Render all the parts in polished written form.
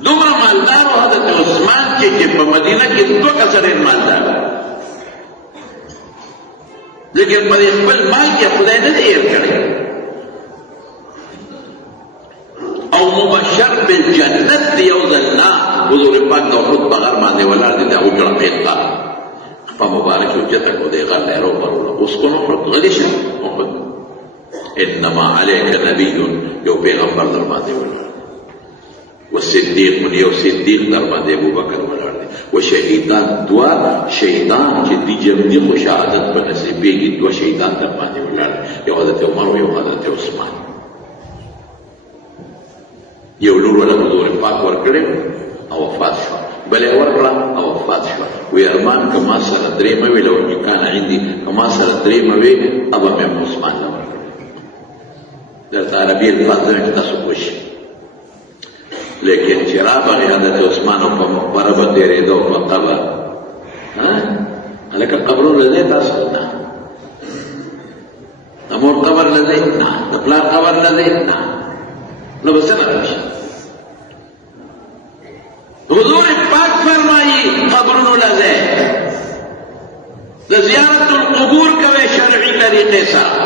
دومره مالدار او حضرت عثمان چې په مدینه کې دوه کسه ډېر مالدار لیکن په خپل مال کې خدای نه دی هېر کړی او مبشر بالجنت دی یو ځل نه حضور پاک د احد په غر باندې ولاړ دی د اوجړه پیغله په مبارک اوچته کو دی غر نه راوپروله اوس کو نو غلی شه انما علیک نبی یو پیغمبر در باندې ولاړ والصدیق یو صدیق در باندې ابوبکر ولاړ دی وشهیدان دوا شهیدان چې دی جنتی خو شهادت په نصیبېږي دوه شهیدان در باندې ولاړ یو حضرت عمر او یو حضرت عثمان یو لور ولا حضور پاک ورکړی او وفات شو بلې ورکړه او وفات شو وی ارمان که ما سره درېیمه وي لو کان عندي که ما سره درېیمه وي ابه مې عثمان ته ورکړی درته عربي الفاظ کې تاسو پوه شئ لیکن چې راغی حضرت عثمان په مقبره به تېرېده په قبر هلکه قبرونه دی تاسو نه د مور قبر نه دی نه د پلار قبر نه دی نه نو به څنګه راشي حضور پاک فرمایي قبرونو نه دی د زیارت القبور کوئ شرعي طریقې سره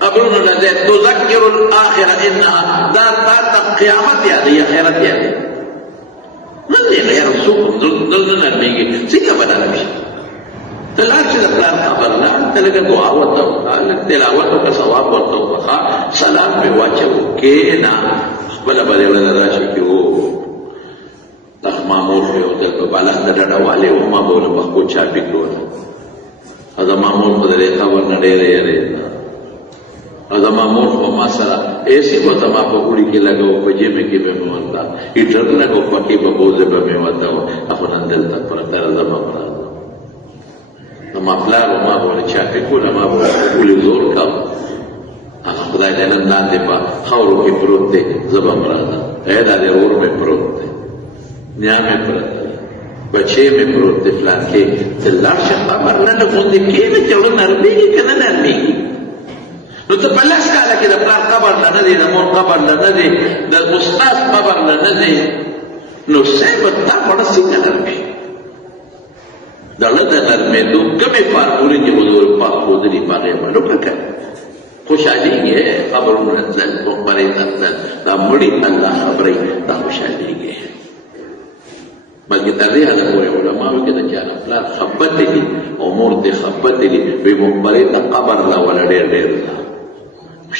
قبرونو نه دی تذکر الاخره انها دا قیامت یادوي آخرت یادوي نه دی غیر څوک دلته نه نرمېږي څنګه به نرم شي ته لاړ چې د پلار خبر نه ته لږه دعا ورته وکړه لږ تلاوت وکړه ثواب ورته وکړه سلام پرې واچوه کښېنه خپله به دې ورته راشي چې هو دا ما مور خو یو ځل په بالښت د ډډه والې وه ما به ورله پښکو چاپي کوله او زما مور خو د دې قبر نه ډېره یېرېده او زما مور خو ما سره ایسې به زما په غوړي کې لګو په جیمې کې به مې ورته هیټر لګو پکې به بوزې به مې ورته و خو نن دلته پرته ده زما پراته زما پلار و ما به ورته چاپې کوله ما به ورته ولې زور کړم هغه خدای دې نن لاندې په خاورو کې پروت دی زه به مراته ای دا دې ورور مې پروت دی نیا مې پروت دی بچې مې پروت دی فلان کې ته لاړ شه خبر نه نه غوندې کښېنه چې زړه نرمېږي که نه نرمېږي نو ته په لس کاله کې د پلار قبر نه نه دی د مور قبر نه نه دی د استاد قبر نه نه دی نو صاحب تا پړه څنګه نرمي د زړه د نرمېدو کومې فارمولې چې حضور پاک ښودلي په هغې عمل وکړه خوشحالېږي قبرونه تلل مقبرې ته تلل دا مړي الله خبرې دا خوشحالېږي بلکې تر دې حده پورې علماو کې د چا نه پلار خبتې دي او مور دې خبتې دي وایي مقبرې ته قبر له وله ډېر ډېر ځه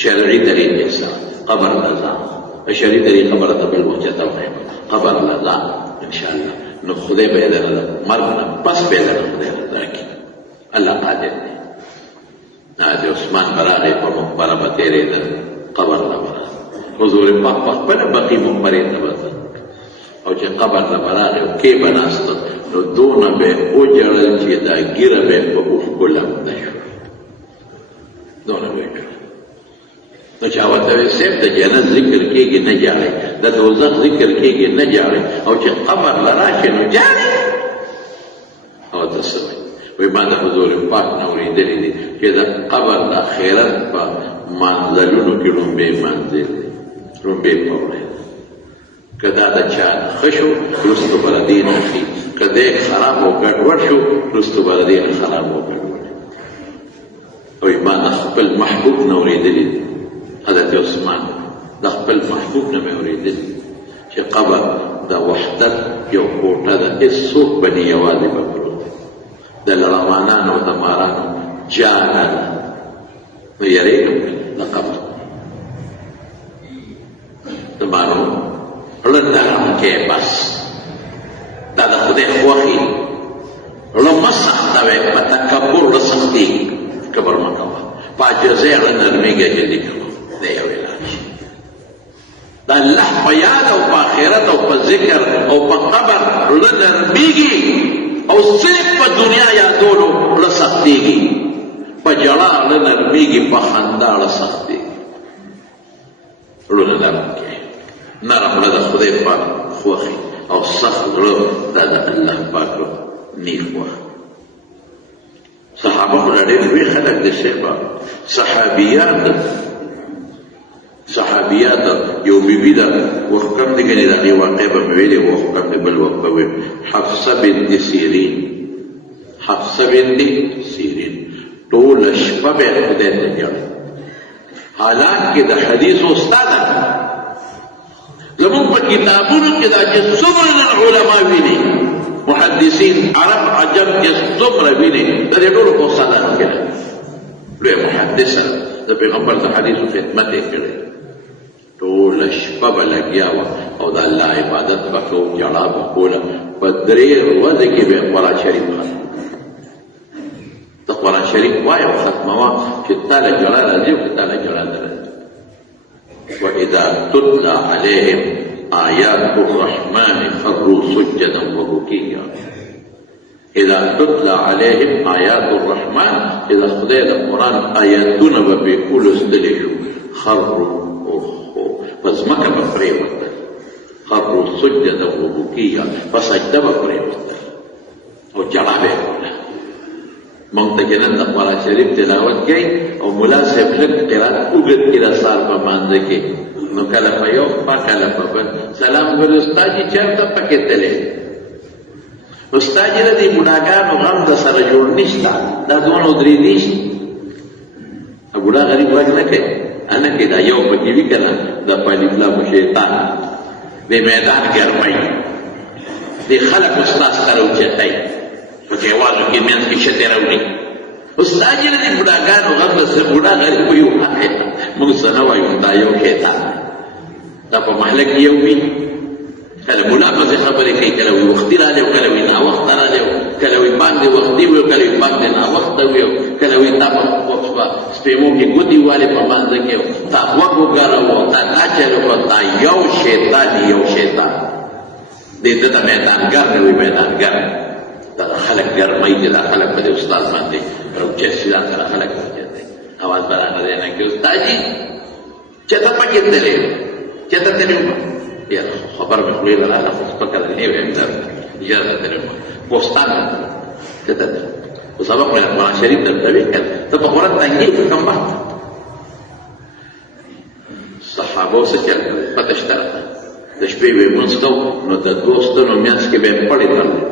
شرعي طریقې سره قبر له ځه شرعي طریقه به راته بل وخت چاته ووایم قبر له ځه انشاءالله نو خدای به یې درله مرګ نه پس به یې درله خدای درکړي الله قادر دی د عثمان به راغی په مقبره به تېرېدل قبر له به حضور پاک په خپله بقي مقبرې ته به ځه او چې قبر ته به راغی او کې به ناسته نو دونه به یې وجړل چې دا ږیره به یې په اوښکو لمده شوه دونه به یې کړل نو چا ورته وایي صاحب د جنت ذکر کېږي نه جاړئ د دوزخ ذکر کېږي نه جاړئ او چې قبر له راشي نو جاړئ او ته څه وایي وایي ما د حضور پاک نه اورېدلي دي چې د قبر د آخرت په منزلونو کې لومبی منزل دی لومبی پوړی که دا د چا ښه شو وروستو به له دې نه ښي که دی خراب او ګډوډ شو وروستو به له دې نه خراب او ګډوډ وایي ما د خپل محبوب نه اورېدلي دي حضرت عثمان د خپل محبوب نه مې اورېدلي چې قبر د وحدت یو کوټه ده هېڅوک به نه یوازې به پروت د لړمانانو او د مارانو جانه ده نو یېرېږم د قبر د مارو زړه نرم کې بس دا د خدای خوښي زړه مه سختوئ په تکبر زړه سختېږي کبر مه کوه په عاجزۍ زړه نرمېږي عاجزي کوه دا یو علاج د الله په یاد او په آخرت او په ذکر او په قبر زړه نرمېږي او صرف په دنیا یادولو زړه سختېږي په ژړا زړه نرمېږي په خندا زړه سختېږي زړونه نرم کړئ نرم زړه د خدای پاک خوښي او سخت زړه دا د الله پاک نیک خوښ صحابه خو ډېر لوی خلک دي صحابیان صحابیات یو بیبی دا وخت کم دی کنی دا غی واقع با مویلی وخت کم دی بل وقت بوی حفصه بنت سیرین حفصه بنت سیرین طول شپه بے خدای ته جړ حالانکه د حدیث استاد زمون په کتابونو کې دا چې څومره علماء ویني محدثین عرب عجم کې څومره ویني د دې ټولو په صدا کې لوی محدثه د پیغمبر د حدیثو خدمت یې کړې ټول شپه به لګیا وه او د الله عبادت به کوو جړا به کوله په 3 ورځې کې به قرآن شریف ختم د قرآن شریف وایه ختموه چې تا له جړا راځي او که تا له جړا نه راځي وإذا تتلى عليهم آيات الرحمن خروا سجدا وبكيا إذا تتلى عليهم آيات الرحمن إذا خدای د قرآن آیاتونه به بکول استلی شو خروا فزمکه به پرېوتل خروا سجدا وبكيا فسجده به پرېوتل او جړا به یې کوله مونږ ته چې نن د قرآن شریف تلاوت کوي او ملا صاحب لږ قرات اوږد کړي د سهار په مانځه کې نو کله په یو خوا کله په بل سلام ګل استاد جي چېرته پکې تللی استاد جي د دې بوډاګانو غم د سره جوړ نشته دا دونه درې نشته بوډا غریب غږ نه کوي انا کې دا یو پکې وي که نه د پالیفلا مو شیطان د میدان ګرمۍ د خلک استاد سره اوچتئ په دیوالو کې منځ کې شتې راوړي استاد یې د دې بوډاګانو غم د سره بوډا غریب وي موږ څه نه وایو دا یو شیطان دا په محله کې یو وي کله ملا پسې خبرې کوي کله وي وختي راځي او کله وي ناوخته راځي کله وي باندې وختي وي او کله وي باندې ناوخته وي کله وي تا په سپېمو کې ګوتې والې په مانځه کې تا غوږ وګاروه تا دا چلو کړه دا یو شیطان دې ده ته میدانګر نه وي میدانګر دا خلک ګرمۍ دي دا خلک په دې استاد باندې روچېسي دا سره خلک روچېسي اواز به راغلی نه کې استاد جي چېرته پکې تللی چېرته تللی وم یاره خبر مې خولې ته راغله خو سپکه ده نه ویم ژر ته تللی وم پوستان چېرته تللی خو سبق مې قرآن شریف درته ویې کړ ته په قرآن تنګې په کوم وخت صحابو څه چل پته شته راته د شپې به یې لمونځ کوو نو د دوو ستنو منځ کې به یې پړې تړلې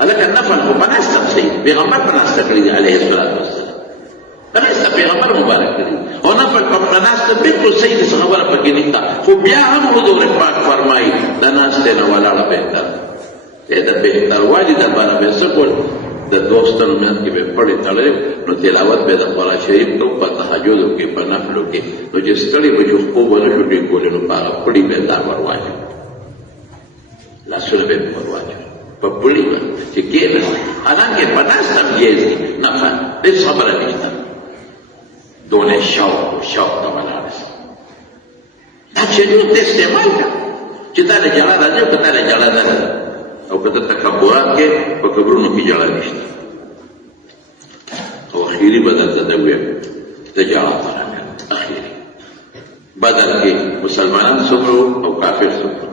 هلکه نفل خو په ناسته هم صحیح پیغمبر په ناسته کړي دي علیه الصلاة والسلام په ناسته پیغمبر مبارک کړي او نفل په ناسته بلکل صحیح دي څه خبره پکې نشته خو بیا هم حضور پاک فرمایي د ناستې نه ولاړه بهتر دی د بهتروالي دپاره به څه کول د دوستانو منځ کې به پړې تړلې نو تلاوت به د قرآن شریف کوو په تهجدو کې په نفلو کې نو چې ستړي به چې خوب ونه شو ټینګولی نو په هغه پړي به دا ور واچوي لاسونه به یې ور واچوي په پړي به چې کېناستي حالانکې په ناسته هم جایز دي نه هېڅ خبره نشته دونه شوق ته ولاړه شي دا شریعت ته استعمال کړه چې تا له جړا راځي او که تا له جړا نه راځي او که ته تکبرات کې په قبرونو کې جړا نشته او اخیري به درته ده ویم د جړا په راکړه اخیري بدر کې مسلمانان څومره او کافر څومره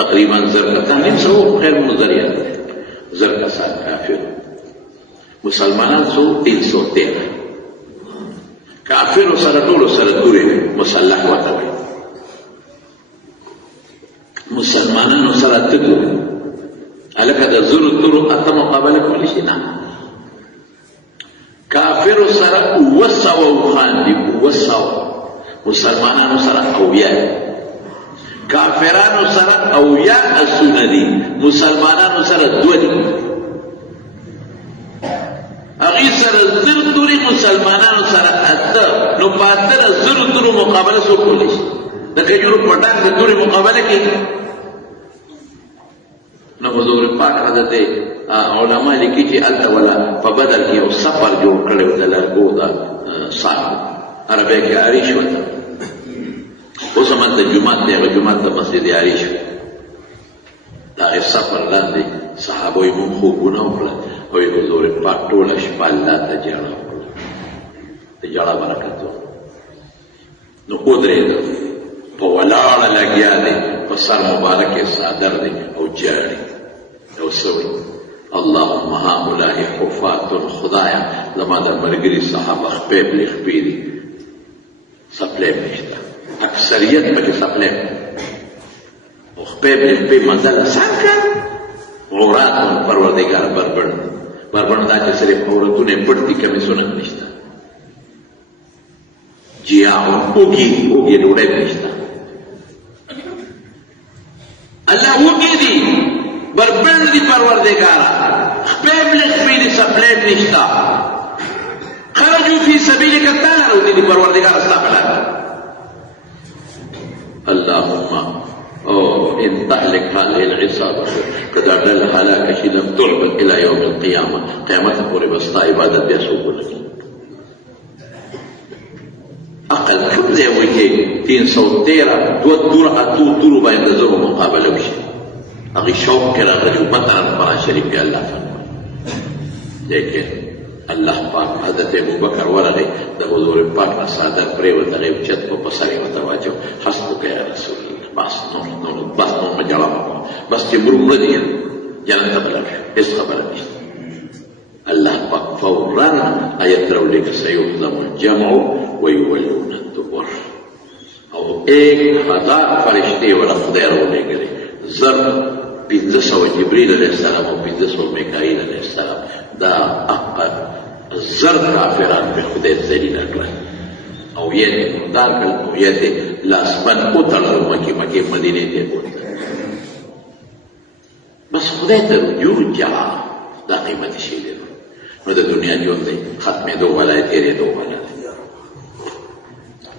تقریبا زر کسان نیم سو خیر منظریات زر کسان کافر مسلمانان سو 313 کافر سره ټولو سره تورې مسلح ورته وایي مسلمانانو سره تکو هلکه د زرو تورو اته مقابله کولی شي نه کافرو سره 700 اوښان دي 700 مسلمانانو سره 80 کافرانو سره 80 اسونه دي مسلمانانو سره 2 دي هغې سره زر تورې مسلمانانو سره 8 نو په 8 زرو تورو مقابله څوک کولی شي د کجورو پټان د تورې مقابله کوي نو حضور پاک حضرت علما لیکي چې هلته ولا په بدر کې یو سفر جوړ کړی و د لرګو د ساحل عربۍ کې عریش ورته اوس همالته جومات دی هغه جومات د مسجد عریش و د هغې سفر لاندې صحابو یې مونږ خوبونه وکړل او یې حضور پاک ټوله شپه الله ته جړه وکړه د جړه برکت نو ودرېده په ولاړه لګیا دی په سر مبارک یې څادر دی او جاړي او څه وایي اللهم هؤلاء حفاة خدایا زما د ملګري صحابه خپې پلې خپې دي څپلۍ نشته اکثریت پکې سپلې او خپې مزل آسان کړ عورات پروردګار بربند دا چې صرف عورتونه پټ دي کمې سنت نشته جیاون اوږي ډوډۍ نشته الله وږي دي بربند دي پروردګارا خپې دي سپلې نشته خرجوا في سبيلك تعالى ودي پروردگار استغفر اللهم ان تهلك هذه العصابه قد اعلن هلاك شيء لم تعبد الى يوم القيامه قيامت پورې بستا عبادت بیا سوکول اقل کم دی وایي 313 دو باندې زرو مقابله وشي هغه شوق کړه چې مثلا قرآن شریف کې الله فرمایي لیکن اللہ پاک حضرت ابو بکر ورغی دا حضور پاک نا صادر پریوت غیب چت کو پساری متواجو حسبک یا رسول اللہ بس نور مجالا بابا بس چی مرم ردیا جنت بلر اس خبر نشت اللہ پاک فوراً آیت رولی کا سیوحظم الجمع ویولون الدبر او 1000 فرشتے والا خدای رولی گلے زر 1500 جبریل علیہ السلام و 1500 میکائیل علیہ السلام دا زر کافران پہ خدای ذلیل کړل او یې مردار کړل او یې لاسمن وتړل مکې مدینې ته بوتل بس خدای ته رجوع جا دا قیمتي شی دی نو د دنیا ژوند دی ختمېدو والا دی تېرېدو والا دی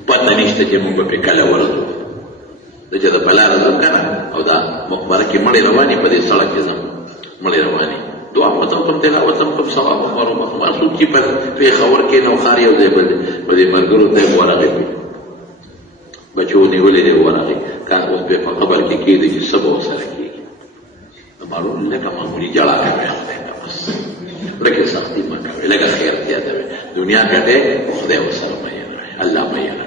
پته نشته چې موږ به کله ورځو د چې د بلا راځم کنه او دا مقبره کې مړې روانې په دې سړک کې ځم مړې روانې دعا وتم کوم تلاوت کوم ثواب ومرو مسعود کی پر خبر کې نو خاري او دی بل دې مرګرو ته ورغی بچو نیولې دی ورغی کار اوس په خبر کې کېږي چې سبا سره کېږي مارو لکه معمولی جړه کوي بس لکه سختي ما کوي لکه خیر ته ده دنیا کټه خدای وسره مې الله مې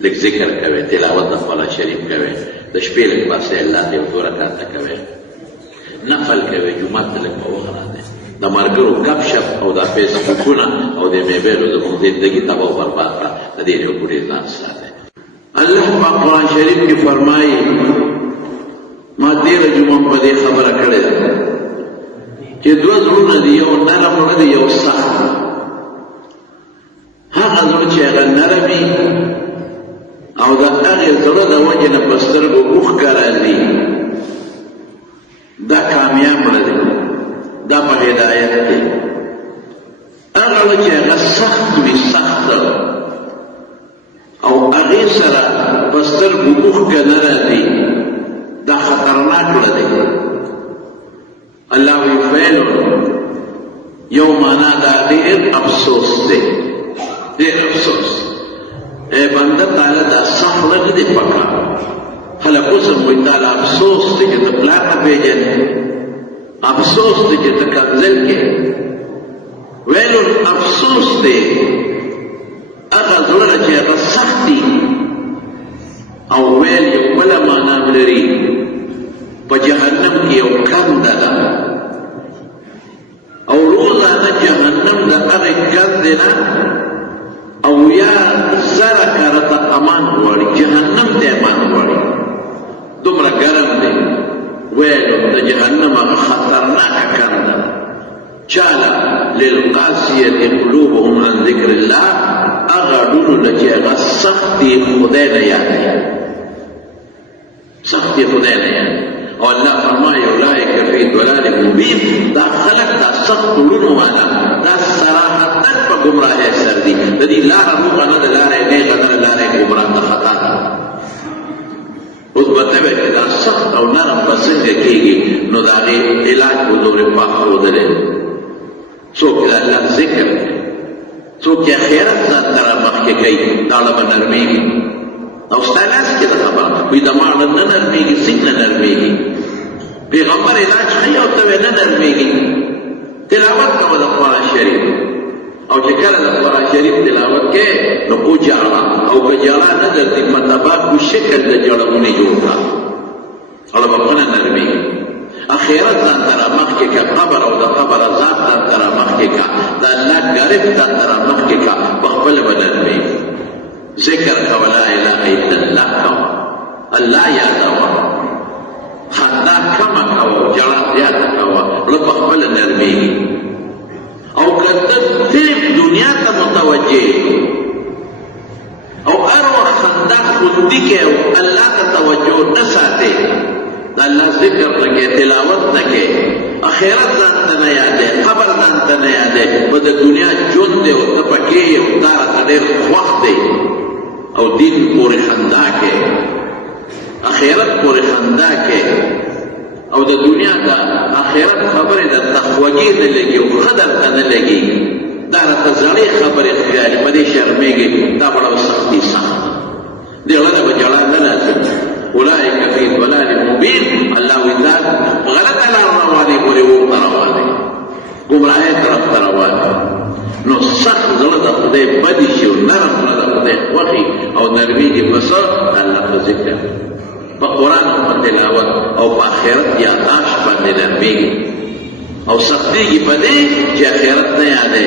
لکه ذکر کوي تلاوت د قرآن شریف کوي د شپې لږ باسه الله دې ورکاته کوي نفل کوي جمعه ته لږ وغره ده د مرګرو غب شپ او د فیسبوکونه او د میبایلو د زندگی تباہ و برباد کړه د دې یو ګډه ځان ساته الله په قرآن شریف کې فرمایي ما دې جمعه په دې خبره کړې چې دوه زړونه دي یو نرم دی یو سخت هغه زړه چې هغه نرمي او د هغې زړه د وجې نه په سترګو اوښکه راځي دا کامیاب دی دا په هدایت دی هغه چې هغه سخت وي سخت او هغې سره په سترګو اوښکه نه راځي دا خطرناک دی الله وی فعل یو معنا دا ډېر افسوس دی ډېر افسوس اے بندہ تعالی دا سخت لگ دے پکا خلق اسم وی تعالی افسوس دے کہ تپلا نہ بھیجن افسوس دے کہ تکنزل کے ویلو افسوس دے اگا ضرورت چے اگا سختی او ویل یو بلا مانا ملری پا جہنم کی یو کند دا او روزانا جہنم دا اگا کند نا او یا زره کارتا امان غواړي جهنم ته امان غواړي دومره ګرم دی ویلو د جهنم هغه خطرناکه کنده چاله للقاسیة قلوبهم عن ذکر الله هغه ډولونه چې هغه سخت دي خدای نه یادوي سخت دي خدای نه یادوي او الله فرمایي اولئک فی ضلال مبین دا خلق دا سخت ډولونه والا دا صراحتا په ګمراهۍ سر دي د دې لاره روغه نه ده لاره یې نیغه نه ده لاره یې ګمراه ده خطا ده اوس به ته وایې چې دا سخت او نرم به څنګه کېږي نو د هغې علاج حضور پاک ښودلی څوک د الله ذکر کوي څوک یې خیرت ځان ته رامخکې کوي داړه به نرمېږي او ستا لاس کې ده خبره وایي د ماړه نه نرمېږي څنګه نرمېږي پیغمبر علاج ښیي او ته وایې نه نرمېږي تلاوت کوه د قرآن شریف او چې کله د قرآن شریف تلاوت کې نو وجاړه او که جاړه نه درځي په تباکو شکل د جړونې جوړ کړه او به پنه نرمېږي اخرت ځان ته رامخکې کړه قبر او د قبر عذاب ځان ته رامخکې کړه د الله ګرفت ځان ته رامخکې کړه په خپله به نرمېږي ذکر کو لا الہ الا اللہ کو اللہ یادوا خندا کما کو جړه زیاته کوا رب خپل نرمي او کته صرف دنیا ته متوجه او اروا خندا خودی کې او الله ته توجه نه ساتي د الله ذکر لګي تلاوت لګي اخرت ځان ته نه یادې قبر ځان ته نه یادې په د دنیا ژوند دی او ته پکې یو تار ته ډېر وخت دی او دین پورې خندا کې اخرت پورې خندا کې او د دنیا د اخرت خبرې د تخوږي نه لګي او قدر ته نه لګي دا راته زړې خبرې ښکاري په دې شرمېږي دا بڑا سختي سخت دی غله به جړه نه راځي اولئک فی ضلال مبین الله وتعال غلط لار روانې ګورې ورته روانې ګمراهۍ طرف ته روانې نو سخت زړه د خدای بدي شي او نرم زړه د خدای خوښي او نرمېږي په څه الله په ذکر په قرآن او په تلاوت او په آخرت یاداشت باندې نرمېږي او سختېږي په دې چې آخرت نه یادې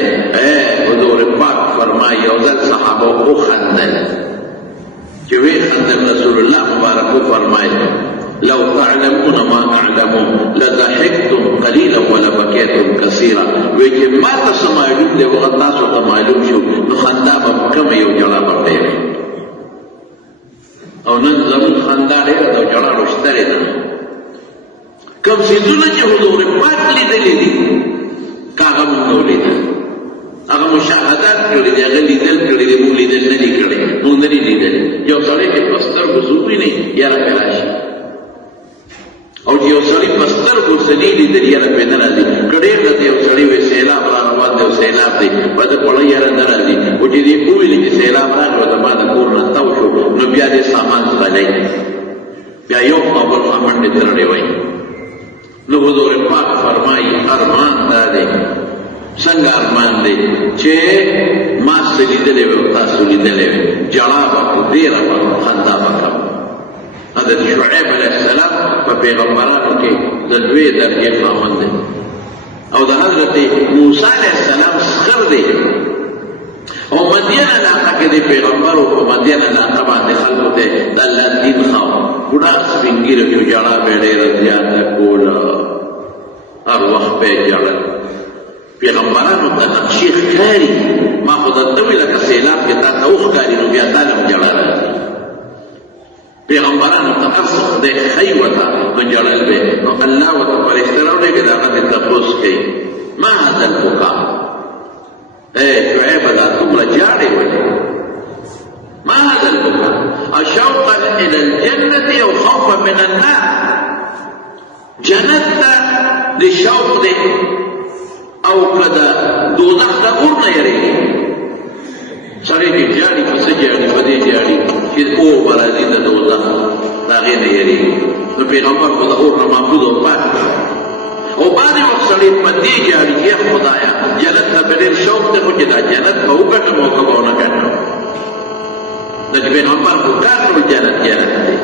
حضور پاک فرمایي یو ځل صحابه وخندل چې وی خندل رسول الله مبارک فرمایي لو تعلمون ما اعلمون لضحكتم قليلا ولبكيتم كثيرا وی چې ما تاسو معلوم دی وغه تاسو ته معلوم شو نو خندا به کم یو جړه به ډېره او نن زمون خندا ډېره ده او جړه رشترې ده کوم څیزونه چې حضور پاک لیدلي دي هغه موږ ولیدل هغه مشاهدات کړي دي هغه لیدل کړي دي موږ لیدل نه دي کړي موږ نه دي لیدلي یو سړی چې په سترګو څه وویني یاره پرې راشي او چې یو سړی په سترګو څه نه لیدلي یاره پرې نه راځي که ډېر د یو سړی وي سیلاب را روان دی او سیلاب دی په ده پړه یاره نه راځي خو چې دې وویلي چې سیلاب راغی او زما د کور نه تاو شو نو بیا دې سامان ځغلی بیا یو خوا بل خوا منډې ترړې وایي نو حضور پاک فرمایي ارمان دا دی څنګه ارمان دی چې ما څه لیدلی وي او تاسو لیدلی وي جړا به خو ډېره به خندا به کوم حضرت شعیب علیه السلام په پیغمبرانو کې د دوې درجې خاوند دی او د حضرت موسی علیه السلام سخر دی او مدین علاقه کې د پیغمبرو په مدین علاقه باندې خلکو ته د الله دین خاو بوډا سپین ږیره چې جړا به ډېره زیاته کوله هر وخت به یې جړل پیغمبرانو ته نقشې ښکاري ما خو درته وویل لکه سیلاب کې تا ته وښکاري نو بیا تا له هم جړه راځي پیغمبرانو ته هر څه خدای ښیي ورته نو جړل به نو الله ورته فرشته راولېږي د هغه دې تپوس کوي ما هذا البکا شعیبه دا دومره جاړې ولې ما هذا البکا اشوقا الى الجنه او خوفا من النار جنت ته د شوق دی او کدا دوزخ د اور نه یریږي سړی دې جاړي پسې جاړي په دې جاړي چې اور به راځي د دوزخ د هغې نه یریږي نو پیغمبر خو د اور نه محفوظ او پاک او بعضې وخت سړی په دې جاړي چې خدایه جنت ته به ډېر شوق دی خو چې دا جنت به وګټم او که به ونه ګټم د پیغمبر خو کار کړو جنت جنت دی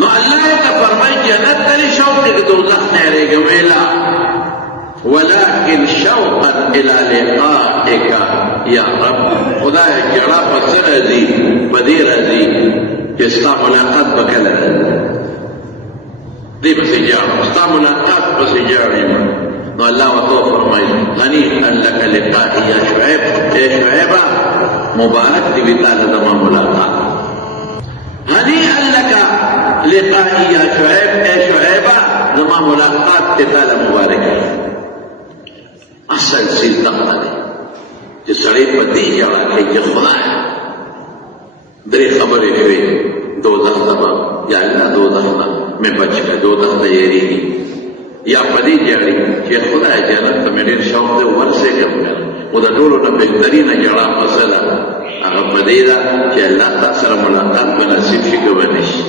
نو الله ته فرمایي جنت ته دې شوق دی د دوزخ نه یریږي ویلا ولكن شوقا الى لقائك يا رب خدای جړه په څه راځي په دې راځي چې ستا ملاقات به کله دې پسې جاړم ستا ملاقات پسې جاړم نو الله ورته فرمایي هنیئا لک لقائي یا شعیب اے شعیبه مبارک دې وي تا ته زما ملاقات هنیئا لک لقائي یا شعیب اے شعیبه زما ملاقات دې تا ته مبارک اصل سی دغه دی چې سړی په دې جړه کې چې خدای درې خبرې شوې دوزخ ته به یا الله دوزخ نه مې بچ کړه دوزخ ته یېرېږي یا په دې جړې چې خدای جنت ته مې ډېر شوق دی ورسېږم خو د ټولو نه بهترینه جړه پسه ده هغه په دې ده چې الله تا سره ملاقات به نصیب شي که به نه شي